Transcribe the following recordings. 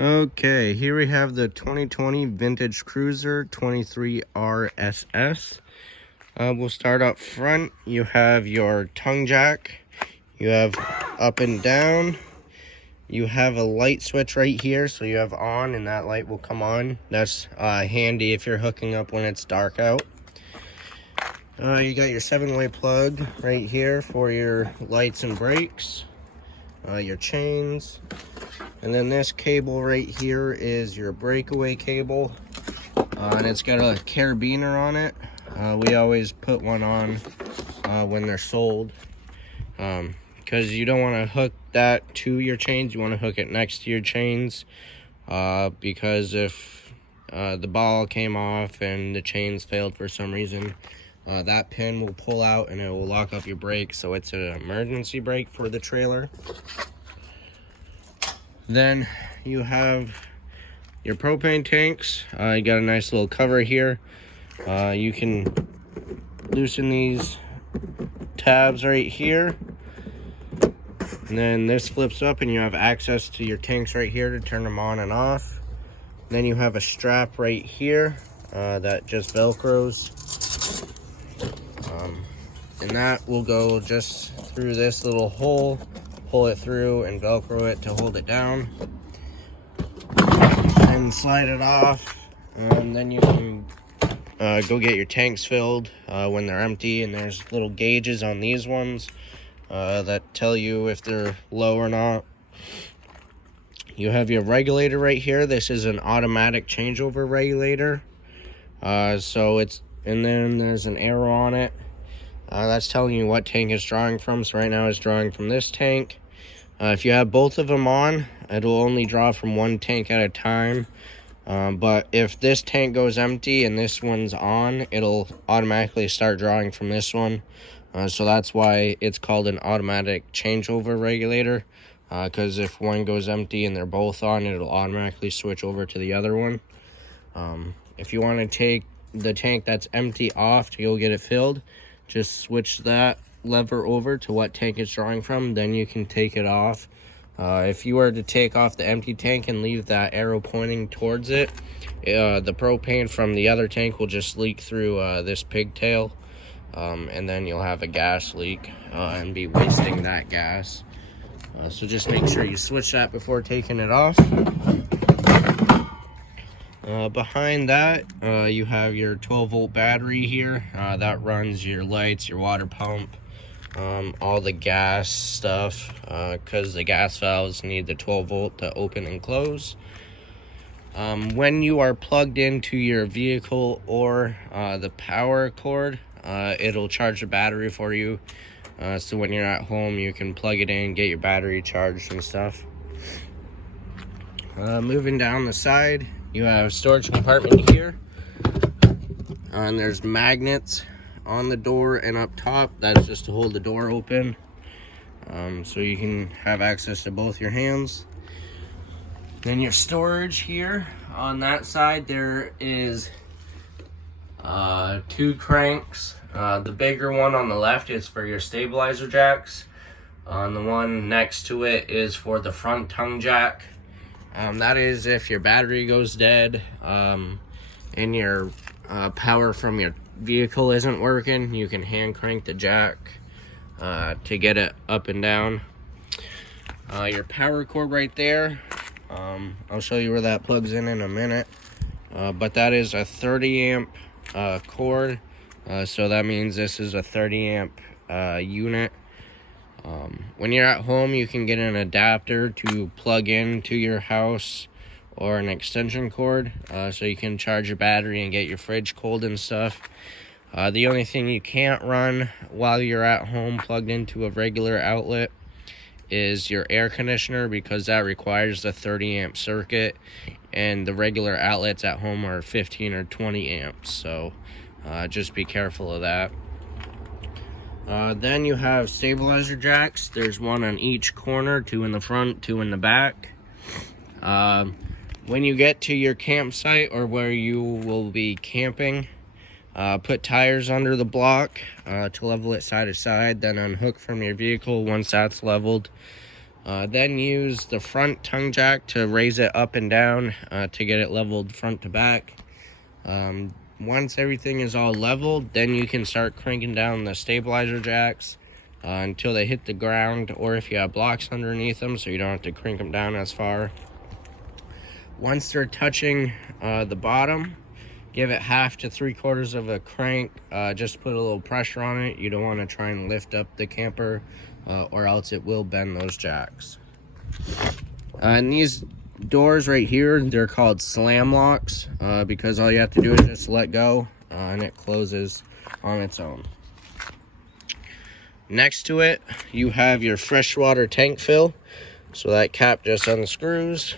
Okay, here we have the 2020 Vintage Cruiser 23 RSS. We'll start up front. You have your tongue jack. You have up and down. You have a light switch right here, so you have on and that light will come on. That's handy if you're hooking up when it's dark out. You got your 7-way plug right here for your lights and brakes, your chains. And then this cable right here is your breakaway cable, and it's got a carabiner on it. We always put one on when they're sold, because you don't want to hook that to your chains. You want to hook it next to your chains, because if the ball came off and the chains failed for some reason, that pin will pull out and it will lock up your brake, so it's an emergency brake for the trailer. Then you have your propane tanks. You got a nice little cover here. You can loosen these tabs right here, and then this flips up and you have access to your tanks right here to turn them on and off. Then you have a strap right here that just velcros, and that will go just through this little hole. Pull it through and velcro it to hold it down, and slide it off, and then you can go get your tanks filled when they're empty. And there's little gauges on these ones that tell you if they're low or not. You have your regulator right here. This is an automatic changeover regulator, so it's, and then there's an arrow on it that's telling you what tank it's drawing from. So right now it's drawing from this tank. If you have both of them on, it'll only draw from one tank at a time. But if this tank goes empty and this one's on, it'll automatically start drawing from this one. So that's why it's called an automatic changeover regulator. Because if one goes empty and they're both on, it'll automatically switch over to the other one. If you want to take the tank that's empty off to go get it filled, just switch that lever over to what tank it's drawing from, then you can take it off. If you were to take off the empty tank and leave that arrow pointing towards it, the propane from the other tank will just leak through this pigtail, and then you'll have a gas leak and be wasting that gas. So just make sure you switch that before taking it off. Behind that, you have your 12-volt battery here that runs your lights, your water pump, all the gas stuff, because the gas valves need the 12-volt to open and close. When you are plugged into your vehicle or the power cord, it'll charge the battery for you. So when you're at home, you can plug it in, get your battery charged and stuff. Moving down the side, you have a storage compartment here, and there's magnets on the door and up top. That's just to hold the door open, so you can have access to both your hands. Then your storage here on that side, there is 2 cranks. The bigger one on the left is for your stabilizer jacks. The one next to it is for the front tongue jack. That is if your battery goes dead and your power from your vehicle isn't working, you can hand crank the jack to get it up and down. Your power cord right there, I'll show you where that plugs in a minute, but that is a 30 amp cord, so that means this is a 30 amp unit. When you're at home, you can get an adapter to plug into your house, or an extension cord, so you can charge your battery and get your fridge cold and stuff. The only thing you can't run while you're at home plugged into a regular outlet is your air conditioner, because that requires a 30 amp circuit, and the regular outlets at home are 15 or 20 amps, so just be careful of that. Then you have stabilizer jacks. There's one on each corner, 2 in the front, 2 in the back. When you get to your campsite or where you will be camping, put tires under the block to level it side to side, then unhook from your vehicle once that's leveled. Then use the front tongue jack to raise it up and down to get it leveled front to back. Once everything is all leveled, then you can start cranking down the stabilizer jacks until they hit the ground, or if you have blocks underneath them so you don't have to crank them down as far. Once they're touching the bottom, give it 1/2 to 3/4 of a crank. Just put a little pressure on it. You don't want to try and lift up the camper or else it will bend those jacks. And these doors right here, they're called slam locks because all you have to do is just let go and it closes on its own. Next to it, you have your freshwater tank fill. So that cap just unscrews.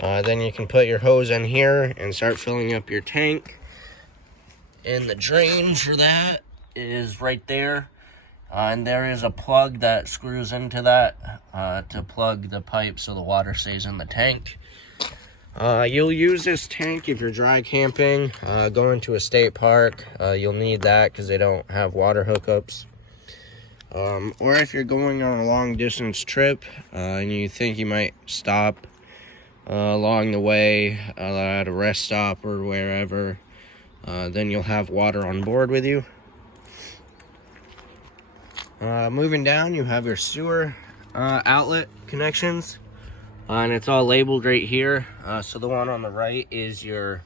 Then you can put your hose in here and start filling up your tank. And the drain for that is right there. And there is a plug that screws into that to plug the pipe so the water stays in the tank. You'll use this tank if you're dry camping, going to a state park. You'll need that because they don't have water hookups. Or if you're going on a long distance trip and you think you might stop along the way at a rest stop or wherever, then you'll have water on board with you. Moving down, you have your sewer outlet connections, and it's all labeled right here. So the one on the right is your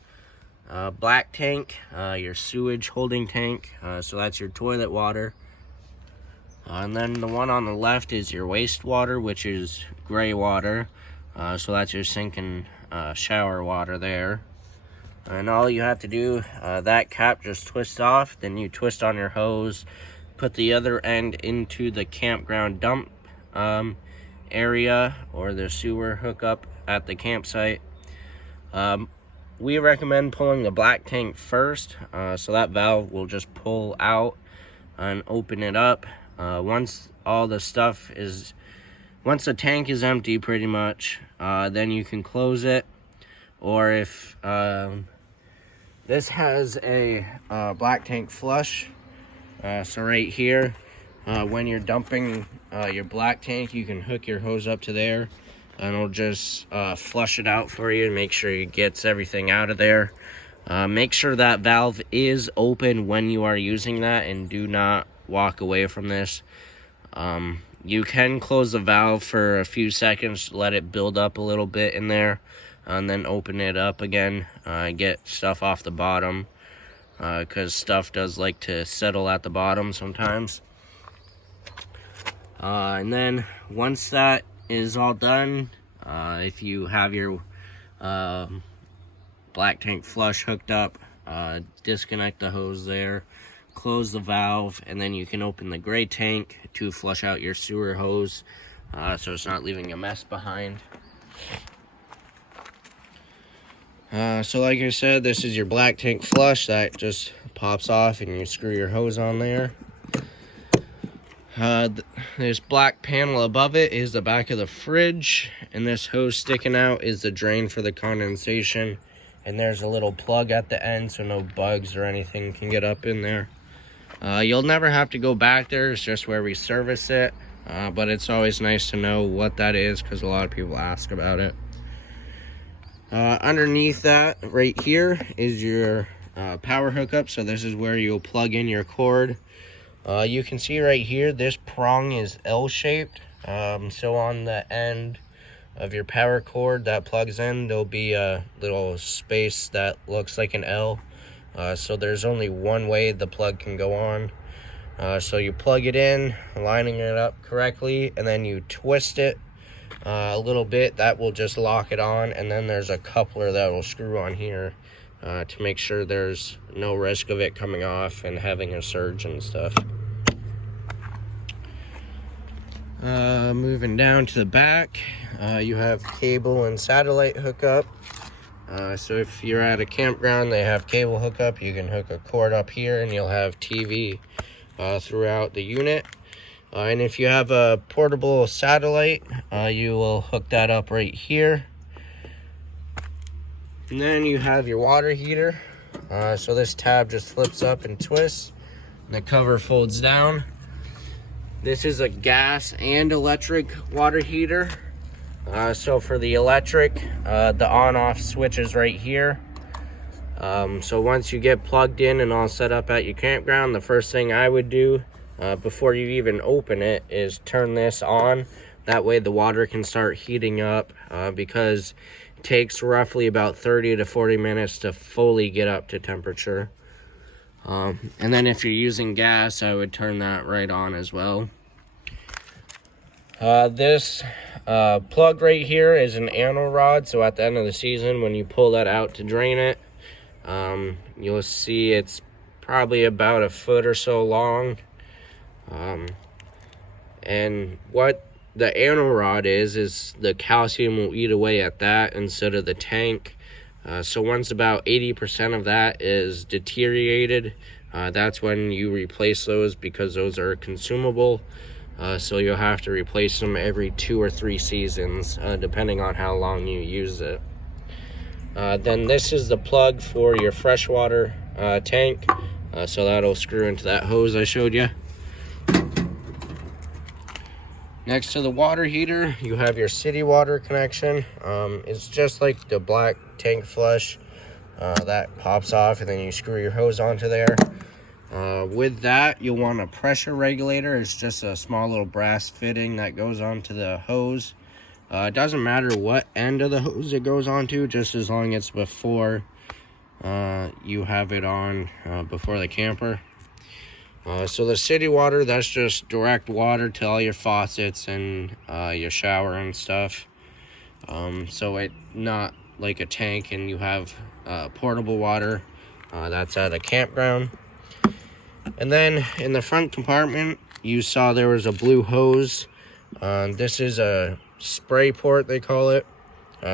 black tank, your sewage holding tank, so that's your toilet water. And then the one on the left is your wastewater, which is gray water, so that's your sink and shower water there. And all you have to do, that cap just twists off, then you twist on your hose, put the other end into the campground dump area or the sewer hookup at the campsite. We recommend pulling the black tank first, so that valve will just pull out and open it up. Once the tank is empty pretty much, then you can close it. Or if this has a black tank flush, so right here, when you're dumping your black tank, you can hook your hose up to there and it'll just flush it out for you and make sure it gets everything out of there. Make sure that valve is open when you are using that and do not walk away from this. You can close the valve for a few seconds, let it build up a little bit in there, and then open it up again, get stuff off the bottom, because stuff does like to settle at the bottom sometimes. And then once that is all done, if you have your black tank flush hooked up, disconnect the hose there, close the valve, and then you can open the gray tank to flush out your sewer hose, so it's not leaving a mess behind. So like I said, this is your black tank flush that just pops off and you screw your hose on there. This black panel above it is the back of the fridge, and this hose sticking out is the drain for the condensation, and there's a little plug at the end so no bugs or anything can get up in there. You'll never have to go back there, it's just where we service it, but it's always nice to know what that is because a lot of people ask about it. Underneath that right here is your power hookup, so this is where you'll plug in your cord. You can see right here this prong is L-shaped, so on the end of your power cord that plugs in, there'll be a little space that looks like an L. So there's only one way the plug can go on. So you plug it in, lining it up correctly, and then you twist it a little bit. That will just lock it on, and then there's a coupler that will screw on here to make sure there's no risk of it coming off and having a surge and stuff. Moving down to the back, you have cable and satellite hookup. So if you're at a campground, they have cable hookup. You can hook a cord up here and you'll have TV throughout the unit. And if you have a portable satellite, you will hook that up right here. And then you have your water heater. So this tab just flips up and twists, and the cover folds down. This is a gas and electric water heater. So for the electric, the on-off switch is right here. So once you get plugged in and all set up at your campground, the first thing I would do before you even open it is turn this on. That way the water can start heating up, because it takes roughly about 30 to 40 minutes to fully get up to temperature. And then if you're using gas, I would turn that right on as well. This plug right here is an anno rod, so at the end of the season when you pull that out to drain it, you'll see it's probably about a foot or so long. And what the anno rod is the calcium will eat away at that instead of the tank. So once about 80% of that is deteriorated, that's when you replace those, because those are consumable. So you'll have to replace them every 2 or 3 seasons, depending on how long you use it. Then this is the plug for your freshwater tank. So that'll screw into that hose I showed you. Next to the water heater, you have your city water connection. It's just like the black tank flush that pops off, and then you screw your hose onto there. With that, you'll want a pressure regulator. It's just a small little brass fitting that goes onto the hose. It doesn't matter what end of the hose it goes onto, just as long as it's before you have it on before the camper. So the city water, that's just direct water to all your faucets and your shower and stuff. So it's not like a tank and you have portable water. That's at a campground. And then in the front compartment, you saw there was a blue hose. This is a spray port, they call it.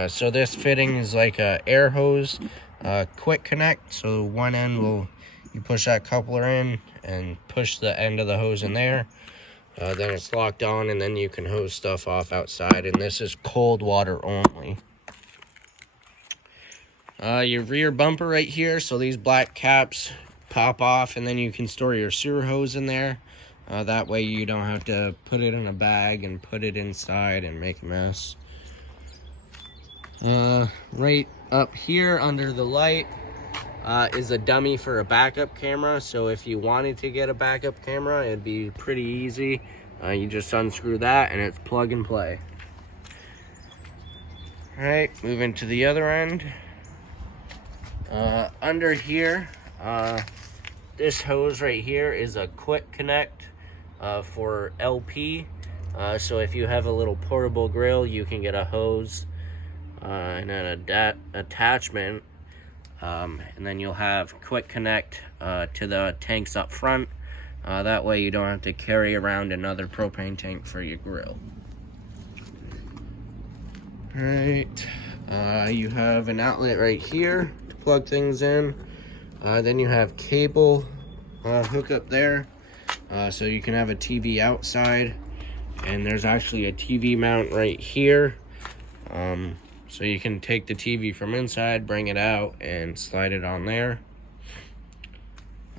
So this fitting is like a air hose, quick connect. So one end will, you push that coupler in and push the end of the hose in there. Then it's locked on, and then you can hose stuff off outside. And this is cold water only. Your rear bumper right here, so these black caps pop off, and then you can store your sewer hose in there. That way you don't have to put it in a bag and put it inside and make a mess. Right up here under the light is a dummy for a backup camera. So if you wanted to get a backup camera, it'd be pretty easy. You just unscrew that and it's plug and play. Alright, moving to the other end. Under here, this hose right here is a quick connect for LP. So if you have a little portable grill, you can get a hose and an attachment, and then you'll have quick connect to the tanks up front. That way you don't have to carry around another propane tank for your grill. Alright, you have an outlet right here to plug things in. Then you have cable hookup there, so you can have a TV outside, and there's actually a TV mount right here, so you can take the TV from inside, bring it out, and slide it on there.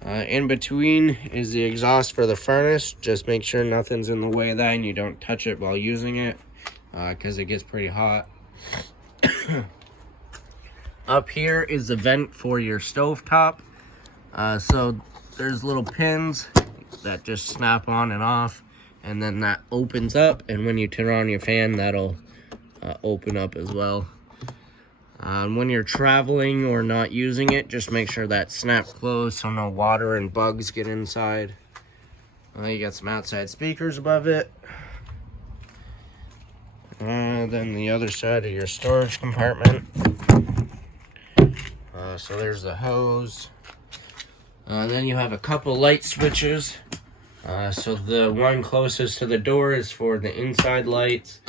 In between is the exhaust for the furnace. Just make sure nothing's in the way of that and you don't touch it while using it, because it gets pretty hot. Up here is the vent for your stovetop. So there's little pins that just snap on and off, and then that opens up, and when you turn on your fan, that'll open up as well. When you're traveling or not using it, just make sure that snaps closed so no water and bugs get inside. You got some outside speakers above it. Then the other side of your storage compartment. So there's the hose. Then you have a couple light switches. So the one closest to the door is for the inside lights.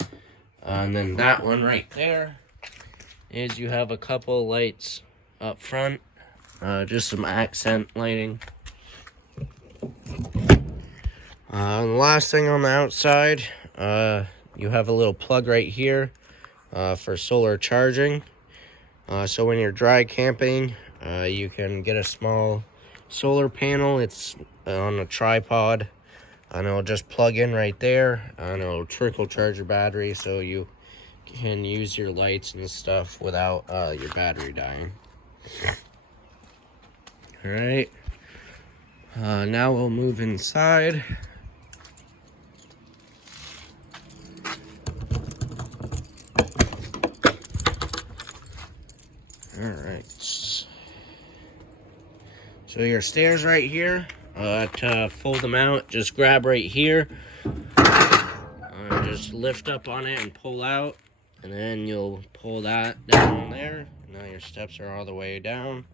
And then that one right there is you have a couple lights up front. Just some accent lighting. And the last thing on the outside, you have a little plug right here for solar charging. So when you're dry camping, you can get a small solar panel. It's on a tripod. and it'll just plug in right there, and it'll trickle charge your battery so you can use your lights and stuff without your battery dying. All right, now we'll move inside. All right, so your stairs right here. To fold them out, just grab right here, just lift up on it and pull out, and then you'll pull that down there. Now your steps are all the way down.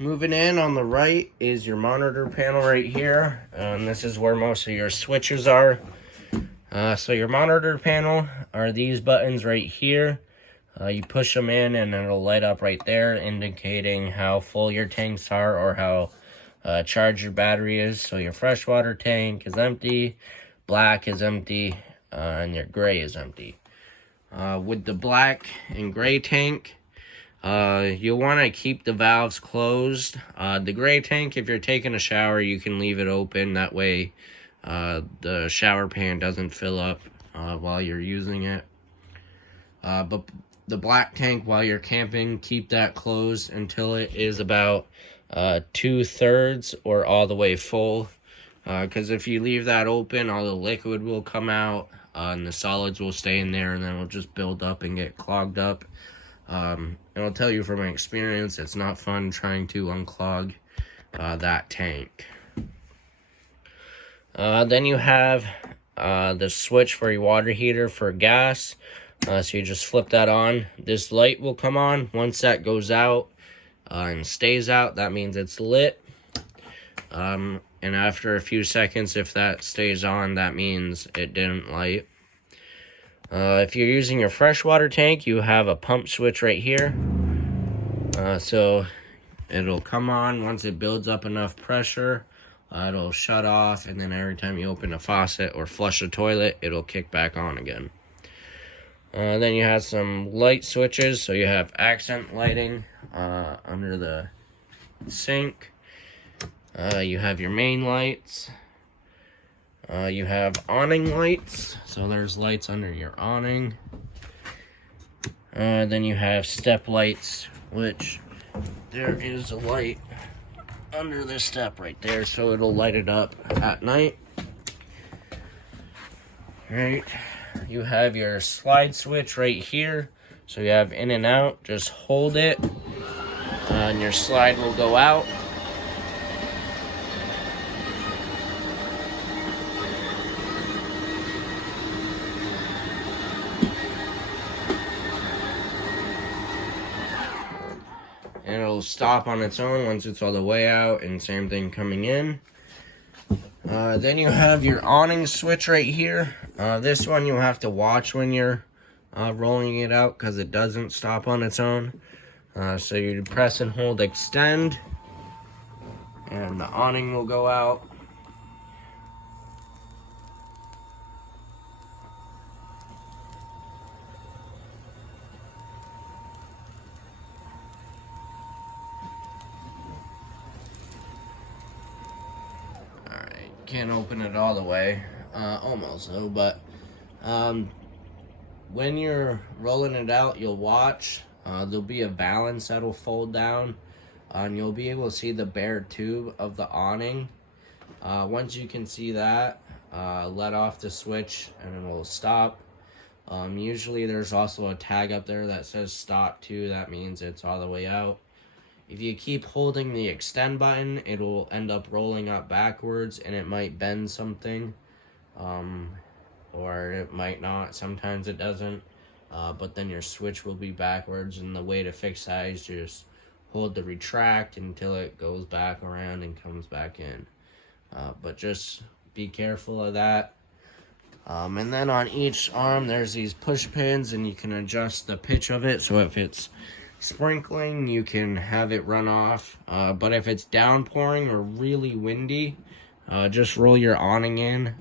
Moving in on the right is your monitor panel right here, and this is where most of your switches are. So your monitor panel are these buttons right here. You push them in and it'll light up right there, indicating how full your tanks are or how charged your battery is. So your freshwater tank is empty, black is empty, and your gray is empty. With the black and gray tank, you'll want to keep the valves closed. The gray tank, if you're taking a shower, you can leave it open. That way the shower pan doesn't fill up while you're using it. But the black tank, while you're camping, keep that closed until it is about 2/3 or all the way full. Because if you leave that open, all the liquid will come out and the solids will stay in there, and then it'll just build up and get clogged up. And I'll tell you from my experience, it's not fun trying to unclog that tank. Then you have the switch for your water heater for gas. So you just flip that on. This light will come on. Once that goes out and stays out, that means it's lit. And after a few seconds, if that stays on, that means it didn't light. If you're using your freshwater tank, you have a pump switch right here. So it'll come on once it builds up enough pressure. It'll shut off, and then every time you open a faucet or flush a toilet, it'll kick back on again. Then you have some light switches, so you have accent lighting under the sink. You have your main lights. You have awning lights, so there's lights under your awning. Then you have step lights, which there is a light under this step right there, so it'll light it up at night. Right. You have your slide switch right here, so you have in and out. Just hold it and your slide will go out. And it'll stop on its own once it's all the way out, and same thing coming in. Then you have your awning switch right here. This one you'll have to watch when you're rolling it out, because it doesn't stop on its own. So you press and hold extend, and the awning will go out. Can't open it all the way, almost though, but when you're rolling it out, you'll watch, there'll be a valance that'll fold down, and you'll be able to see the bare tube of the awning. Once you can see that, let off the switch and it will stop. Usually there's also a tag up there that says stop too. That means it's all the way out. If you keep holding the extend button, it'll end up rolling up backwards, and it might bend something, or it might not. Sometimes it doesn't, but then your switch will be backwards, and the way to fix that is just hold the retract until it goes back around and comes back in. But just be careful of that. And then on each arm, there's these push pins, and you can adjust the pitch of it. So if it's sprinkling, you can have it run off, but if it's downpouring or really windy, just roll your awning in,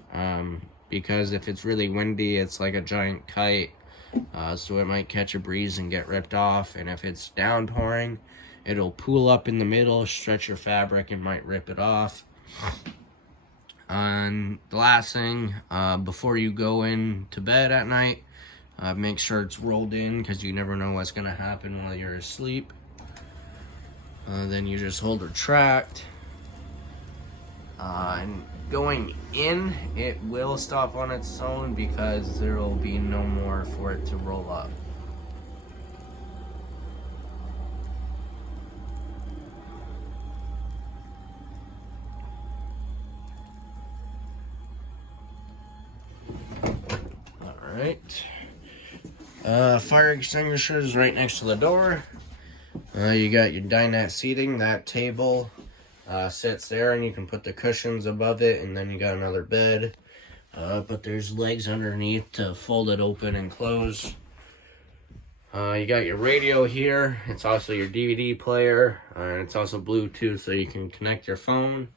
because if it's really windy, it's like a giant kite, so it might catch a breeze and get ripped off. And if it's downpouring, it'll pool up in the middle, stretch your fabric, and might rip it off. And the last thing, before you go in to bed at night, make sure it's rolled in, because you never know what's going to happen while you're asleep. Then you just hold retract. And going in, it will stop on its own because there will be no more for it to roll up. Alright. Fire extinguishers right next to the door. You got your dinette seating. That table sits there, and you can put the cushions above it, and then you got another bed. But there's legs underneath to fold it open and close. You got your radio here. It's also your DVD player, and it's also Bluetooth, so you can connect your phone.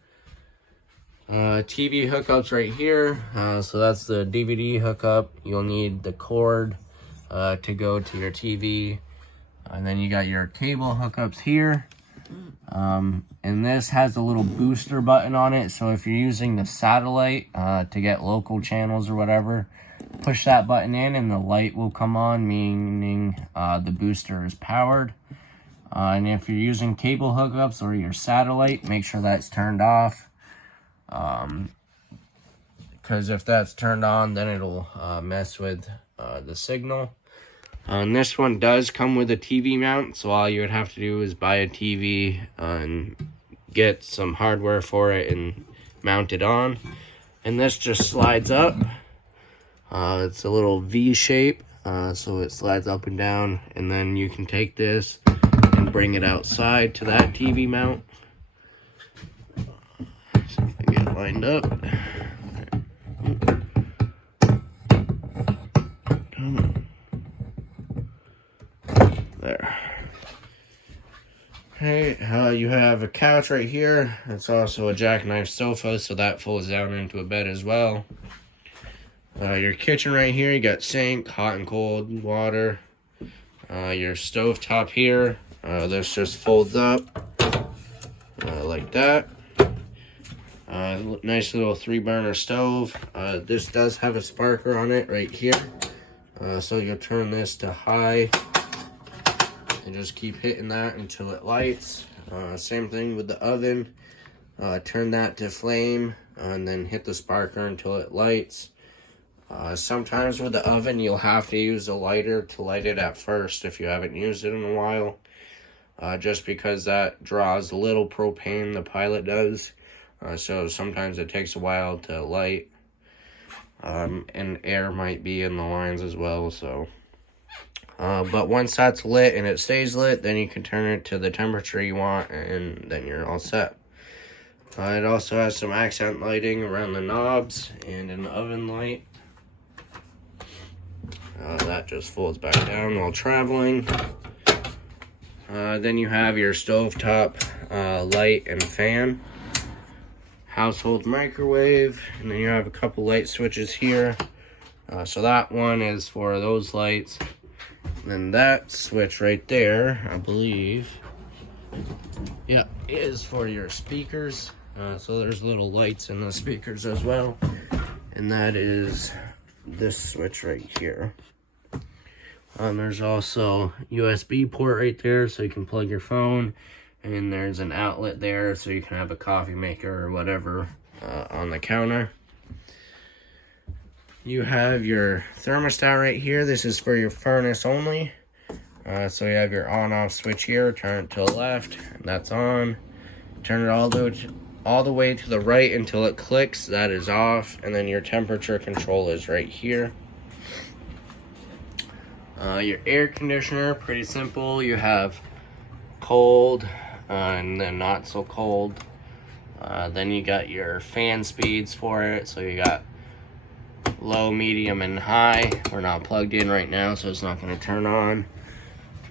TV hookups right here. So that's the DVD hookup. You'll need the cord to go to your TV. And then you got your cable hookups here. And this has a little booster button on it. So if you're using the satellite to get local channels or whatever, push that button in and the light will come on, meaning the booster is powered. And if you're using cable hookups or your satellite, make sure that's turned off. Because if that's turned on, then it'll mess with the signal. And this one does come with a TV mount, so all you would have to do is buy a TV and get some hardware for it and mount it on. And this just slides up. It's a little V shape, so it slides up and down, and then you can take this and bring it outside to that TV mount. See if I get it lined up. There. Okay, you have a couch right here. It's also a jackknife sofa, so that folds down into a bed as well. Your kitchen right here, you got sink, hot and cold water. Your stove top here, this just folds up like that. Nice little 3-burner stove. This does have a sparker on it right here. So you'll turn this to high and just keep hitting that until it lights. Same thing with the oven. Turn that to flame and then hit the sparker until it lights. Sometimes with the oven, you'll have to use a lighter to light it at first if you haven't used it in a while. Just because that draws a little propane, the pilot does. So sometimes it takes a while to light. And air might be in the lines as well, so. But once that's lit and it stays lit, then you can turn it to the temperature you want, and then you're all set. It also has some accent lighting around the knobs and an oven light. That just folds back down while traveling. Then you have your stovetop light and fan. Household microwave, and then you have a couple light switches here. So that one is for those lights. Then that switch right there, I believe, yeah, is for your speakers. So there's little lights in the speakers as well. And that is this switch right here. There's also USB port right there, so you can plug your phone. And there's an outlet there, so you can have a coffee maker or whatever on the counter. You have your thermostat right here. This is for your furnace only. So you have your on-off switch here. Turn it to the left, and that's on. Turn it all the way to the right until it clicks. That is off. And then your temperature control is right here. Your air conditioner, pretty simple. You have cold and then not so cold. Then you got your fan speeds for it. So you got low, medium, and high. We're not plugged in right now, so it's not going to turn on.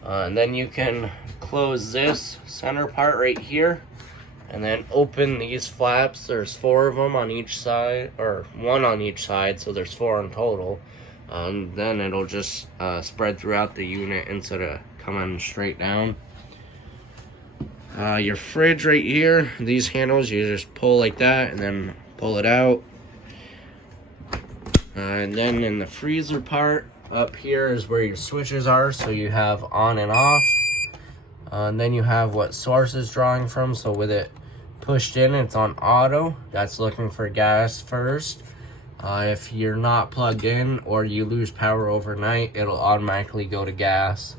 And then you can close this center part right here and then open these flaps. There's 4 of them on each side, or 1 on each side, so there's 4 in total. Then it'll just spread throughout the unit instead of coming straight down. Your fridge right here, these handles, you just pull like that and then pull it out. And then in the freezer part, up here is where your switches are, so you have on and off. And then you have what source is drawing from, so with it pushed in, it's on auto. That's looking for gas first. If you're not plugged in or you lose power overnight, it'll automatically go to gas.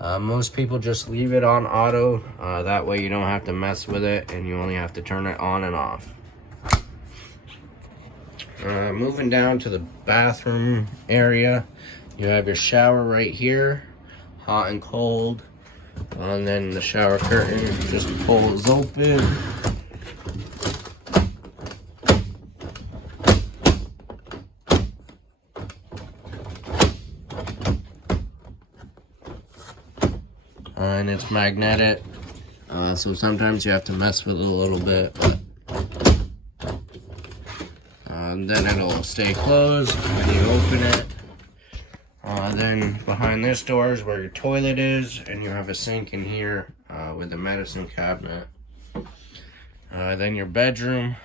Most people just leave it on auto, that way you don't have to mess with it and you only have to turn it on and off. Moving down to the bathroom area, you have your shower right here, hot and cold, and then the shower curtain just pulls open. And it's magnetic, so sometimes you have to mess with it a little bit, but then it'll stay closed when you open it. Then behind this door is where your toilet is, and you have a sink in here with a medicine cabinet. Then your bedroom,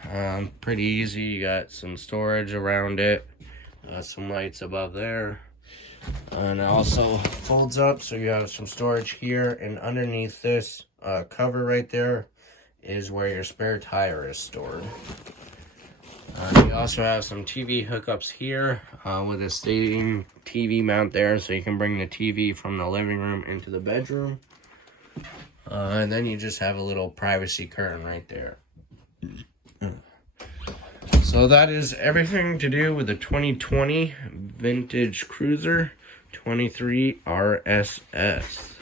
pretty easy. You got some storage around it, some lights above there. And it also folds up, so you have some storage here, and underneath this cover right there is where your spare tire is stored. You also have some TV hookups here with a standing TV mount there, so you can bring the TV from the living room into the bedroom. And then you just have a little privacy curtain right there. So that is everything to do with the 2020 vintage cruiser 23 RSS.